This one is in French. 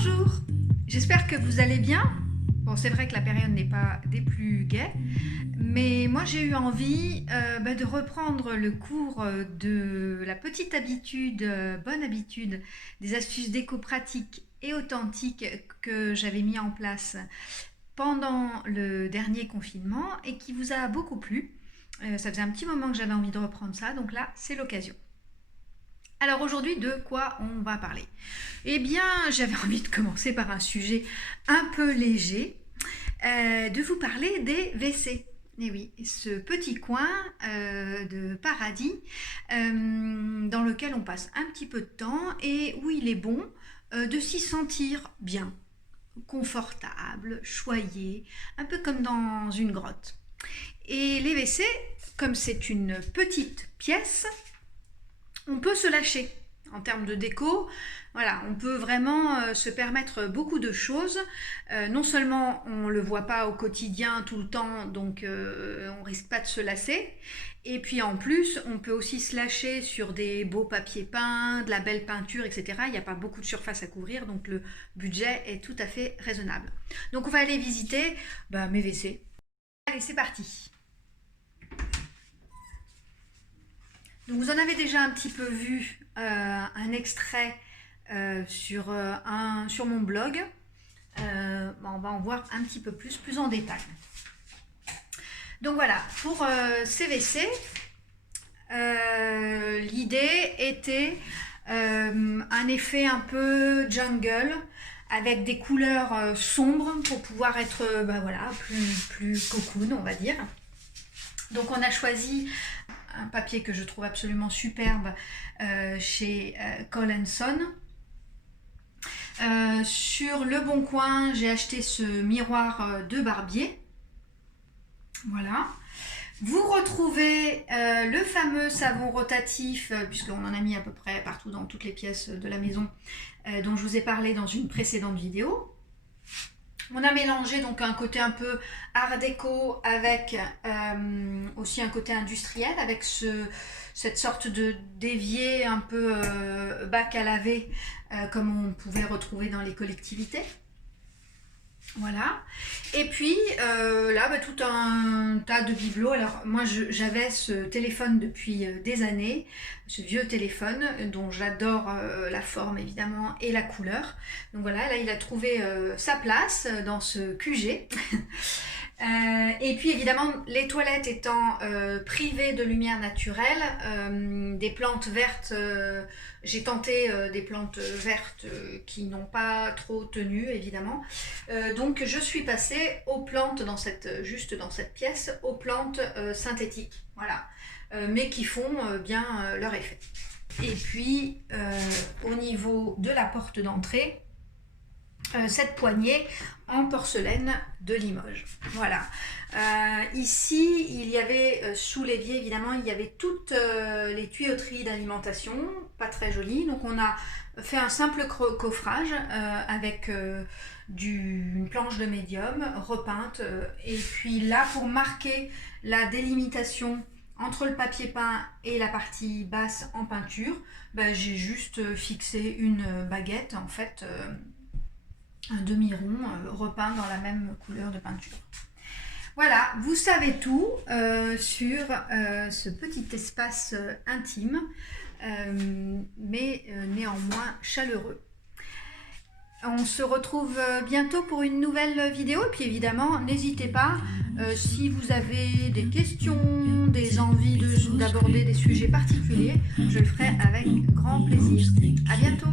Bonjour, j'espère que vous allez bien. Bon, c'est vrai que la période n'est pas des plus gaies, mais moi j'ai eu envie de reprendre le cours de la petite habitude, bonne habitude, des astuces déco pratiques et authentiques que j'avais mis en place pendant le dernier confinement et qui vous a beaucoup plu. Ça faisait un petit moment que j'avais envie de reprendre ça, donc là c'est l'occasion. Alors aujourd'hui, de quoi on va parler? Eh bien, j'avais envie de commencer par un sujet un peu léger, de vous parler des WC. Et oui, ce petit coin de paradis dans lequel on passe un petit peu de temps et où il est bon de s'y sentir bien, confortable, choyé, un peu comme dans une grotte. Et les WC, comme c'est une petite pièce, on peut se lâcher en termes de déco. Voilà, on peut vraiment se permettre beaucoup de choses. Non seulement on ne le voit pas au quotidien tout le temps, donc on risque pas de se lasser. Et puis en plus, on peut aussi se lâcher sur des beaux papiers peints, de la belle peinture, etc. Il n'y a pas beaucoup de surface à couvrir, donc le budget est tout à fait raisonnable. Donc on va aller visiter mes WC. Allez, c'est parti. Donc vous en avez déjà un petit peu vu un extrait sur mon blog. On va en voir un petit peu plus en détail. Donc voilà, pour CVC, l'idée était un effet un peu jungle avec des couleurs sombres pour pouvoir être plus cocoon, on va dire. Donc on a choisi un papier que je trouve absolument superbe chez Cole & Son. Sur Le Bon Coin, j'ai acheté ce miroir de barbier. Voilà. Vous retrouvez le fameux savon rotatif, puisqu'on en a mis à peu près partout dans toutes les pièces de la maison, dont je vous ai parlé dans une précédente vidéo. On a mélangé donc un côté un peu art déco avec aussi un côté industriel, avec cette sorte d'évier un peu bac à laver comme on pouvait retrouver dans les collectivités. Voilà. Et puis là, tout un tas de bibelots. Alors moi j'avais ce téléphone depuis des années, ce vieux téléphone dont j'adore la forme évidemment et la couleur. Donc voilà, là il a trouvé sa place dans ce QG. Et puis évidemment les toilettes étant privées de lumière naturelle, des plantes vertes, j'ai tenté des plantes vertes qui n'ont pas trop tenu évidemment, donc je suis passée aux plantes juste dans cette pièce, aux plantes synthétiques, voilà, mais qui font bien leur effet. Et puis au niveau de la porte d'entrée, cette poignée en porcelaine de Limoges. Voilà. Ici, il y avait sous l'évier, évidemment, il y avait toutes les tuyauteries d'alimentation, pas très jolies. Donc on a fait un simple coffrage avec une planche de médium repeinte. Et puis là, pour marquer la délimitation entre le papier peint et la partie basse en peinture, j'ai juste fixé une baguette, en fait, un demi-rond repeint dans la même couleur de peinture. Voilà, vous savez tout sur ce petit espace intime, mais néanmoins chaleureux. On se retrouve bientôt pour une nouvelle vidéo. Et puis évidemment, n'hésitez pas, si vous avez des questions, des envies d'aborder des sujets particuliers, je le ferai avec grand plaisir. À bientôt.